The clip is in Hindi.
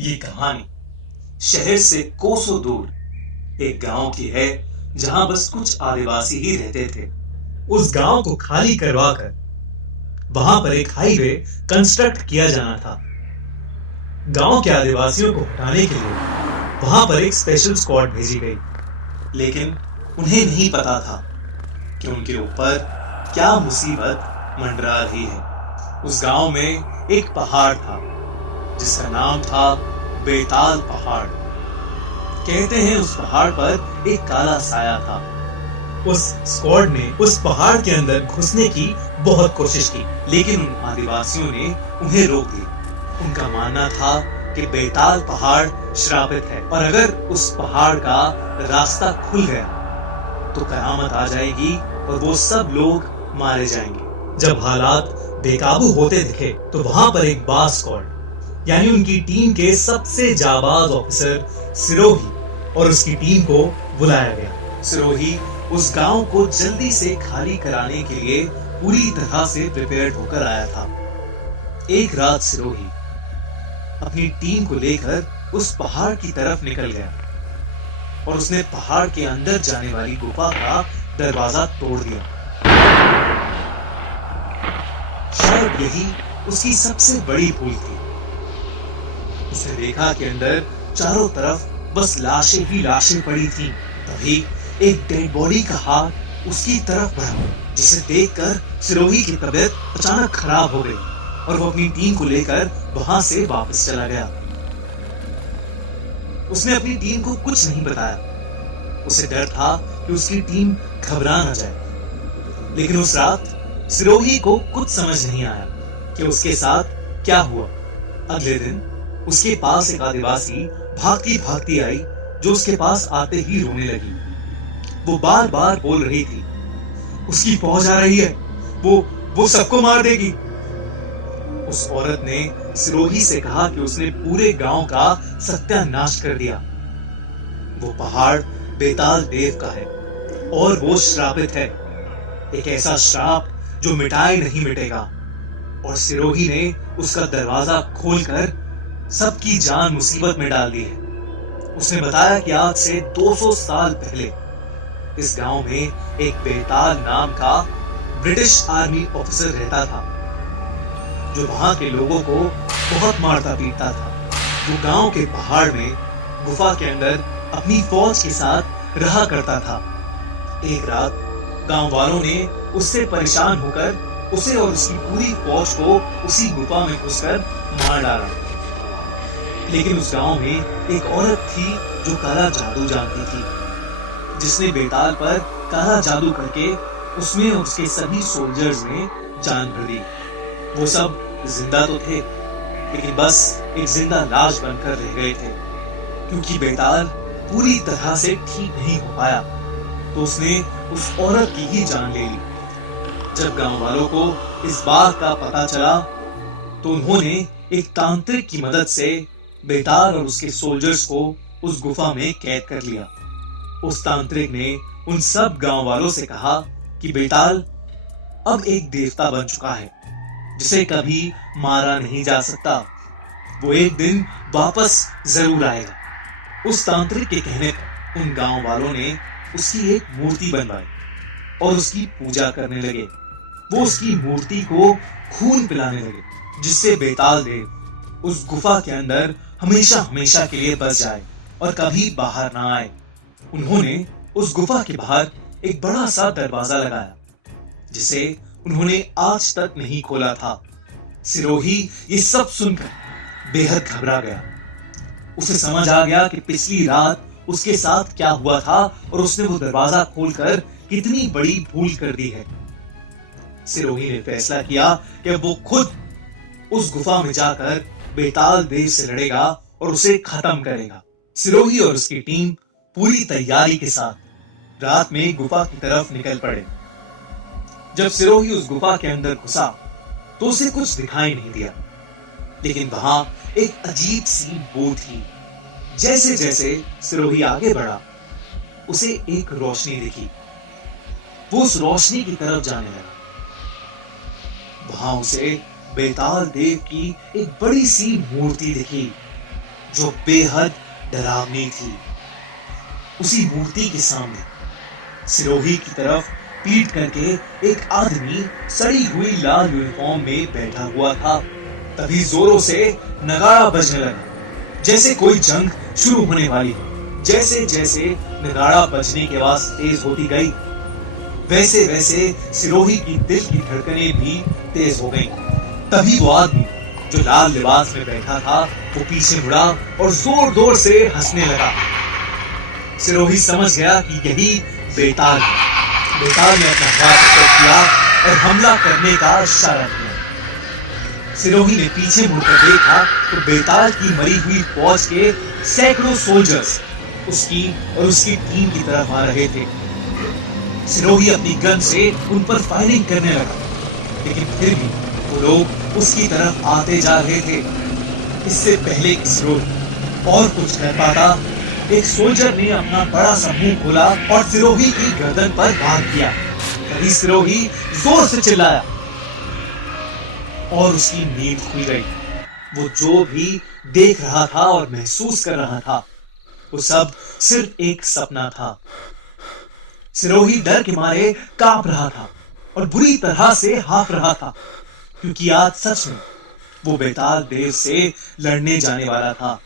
ये कहानी शहर से कोसों दूर एक गांव की है, जहां बस कुछ आदिवासी ही रहते थे। उस गांव को खाली करवाकर वहां पर एक हाईवे कंस्ट्रक्ट किया जाना था। गांव के आदिवासियों को हटाने के लिए वहां पर एक स्पेशल स्क्वाड भेजी गई, लेकिन उन्हें नहीं पता था कि उनके ऊपर क्या मुसीबत मंडरा रही है। उस गांव में एक पहाड़ था जिसका नाम था बेताल पहाड़। कहते हैं उस पहाड़ पर एक काला साया था। उस स्क्वाड ने उस पहाड़ के अंदर घुसने की बहुत कोशिश की, लेकिन उन आदिवासियों ने उन्हें रोक दिया। उनका मानना था कि बेताल पहाड़ श्रापित है और अगर उस पहाड़ का रास्ता खुल गया तो कयामत आ जाएगी और वो सब लोग मारे जाएंगे। जब हालात बेकाबू होते दिखे तो वहां पर एक बास स्क्वाड यानी उनकी टीम के सबसे जाबाज ऑफिसर सिरोही और उसकी टीम को बुलाया गया। सिरोही उस गांव को जल्दी से खाली कराने के लिए पूरी तरह से प्रिपेयर्ड होकर आया था। एक रात सिरोही अपनी टीम को लेकर उस पहाड़ की तरफ निकल गया और उसने पहाड़ के अंदर जाने वाली गुफा का दरवाजा तोड़ दिया। शायद यही उसकी सबसे बड़ी भूल थी। उसने देखा कि अंदर चारों तरफ बस लाशें ही लाशें पड़ी थीं। तभी एक डेड बॉडी का हाथ उसकी तरफ बढ़ा, जिसे देखकर सिरोही की तबीयत अचानक खराब हो गई और वो अपनी टीम को लेकर वहां से वापस चला गया। उसने अपनी टीम को कुछ नहीं बताया। उसे डर था कि उसकी टीम घबरा न जाए। लेकिन उस रात सिरोही को कुछ समझ नहीं आया कि उसके साथ क्या हुआ। अगले दिन उसके पास एक आदिवासी भागती भागती आई, जो उसके पास आते ही रोने लगी। वो बार बार बोल रही थी, उसकी फौज आ रही है, वो सबको मार देगी। उस औरत ने सिरोही से कहा कि उसने पूरे गांव का सत्यानाश कर दिया। वो पहाड़ बेताल देव का है और वो श्रापित है, एक ऐसा श्राप जो मिटाए नहीं मिटेगा। और सिरोही ने उसका दरवाजा खोलकर सबकी जान मुसीबत में डाल दी है। उसने बताया कि आज से 200 साल पहले इस गांव में एक बेताल नाम का ब्रिटिश आर्मी ऑफिसर रहता था, जो वहां के लोगों को बहुत मारता पीटता था। वो गांव के पहाड़ में गुफा के अंदर अपनी फौज के साथ रहा करता था। एक रात गांव वालों ने उससे परेशान होकर उसे और उसकी पूरी फौज को उसी गुफा में घुसकर मार डाला। लेकिन उस गांव में एक औरत थी जो काला जादू जानती थी, जिसने बेताल पर काला जादू करके उसमें उसके सभी सोल्जर्स ने जान भर दी। वो सब जिंदा तो थे, लेकिन बस एक जिंदा लाश बनकर रह गए थे। क्योंकि बेताल पूरी तरह से ठीक नहीं हो पाया, तो उसने उस औरत की ही जान ले ली। जब गांव वालों को इस बात का पता चला तो उन्होंने एक तांत्रिक की मदद से बेताल और उसके सोल्जर्स को उस गुफा में कैद कर लिया। उस तांत्रिक ने उन सब गांव वालों से कहा कि बेताल अब एक देवता बन चुका है, जिसे कभी मारा नहीं जा सकता। वो एक दिन वापस जरूर आएगा। उस तांत्रिक के कहने पर उन गांव वालों ने उसकी एक मूर्ति बनवाई और उसकी पूजा करने लगे। वो उसकी मूर्ति को खून पिलाने लगे, जिससे बेताल देव उस गुफा के अंदर हमेशा हमेशा के लिए बस जाए और कभी बाहर ना आए। उन्होंने उस गुफा के बाहर एक बड़ा सा दरवाजा लगाया, जिसे उन्होंने आज तक नहीं खोला था। सिरोही ये सब सुनकर बेहद घबरा गया। उसे समझ आ गया कि पिछली रात उसके साथ क्या हुआ था और उसने वो दरवाजा खोलकर कितनी बड़ी भूल कर दी है। सिरोही ने फैसला किया कि वो खुद उस गुफा में जाकर बेताल देव से लड़ेगा और उसे खत्म करेगा। सिरोही और उसकी टीम पूरी तैयारी के साथ रात में गुफा की तरफ निकल पड़े। जब सिरोही उस गुफा के अंदर घुसा तो उसे कुछ दिखाई नहीं दिया, लेकिन वहां एक अजीब सी बू थी। जैसे जैसे सिरोही आगे बढ़ा, उसे एक रोशनी दिखी। वो उस रोशनी की तरफ जाने लगा। वहां उसे बेताल देव की एक बड़ी सी मूर्ति दिखी। जो बेहद डरावनी थी। उसी मूर्ति के सामने सिरोही की तरफ पीट करके एक आदमी सड़ी हुई लाल यूनिफॉर्म में बैठा हुआ था। तभी जोरों से नगाड़ा बजने लगा, जैसे कोई जंग शुरू होने वाली हो। जैसे जैसे नगाड़ा बजने की आवाज तेज होती गई, वैसे वैसे सिरोही की दिल की धड़कनें भी तेज हो गईं। तभी वो आदमी जो लाल लिबास में बैठा था वो पीछे मुड़ा और जोर जोर से हंसने लगा। सिरोही समझ गया कि यही बेताल है। बेताल ने अपना हाथ ऊपर किया और हमला करने का इशारा किया। सिरोही ने पीछे मुड़कर देखा तो बेताल की मरी हुई फौज के सैकड़ों सोल्जर्स उसकी और उसकी टीम की तरफ आ रहे थे। सिरोही अपनी गन से उन पर फायरिंग करने लगा, लेकिन फिर भी वो लोग उसकी तरफ आते जा रहे थे। इससे पहले कि सिरोही और कुछ कर पाता, एक सोल्जर ने अपना बड़ा सा मुंह खोला और सिरोही की गर्दन पर वार किया। तभी सिरोही जोर से चिल्लाया और उसकी नींद खुल गई। वो जो भी देख रहा था और महसूस कर रहा था वो सब सिर्फ एक सपना था। सिरोही डर के मारे कांप रहा था और बुरी तरह से हाँफ रहा था, क्योंकि आज सच में वो बेताल देव से लड़ने जाने वाला था।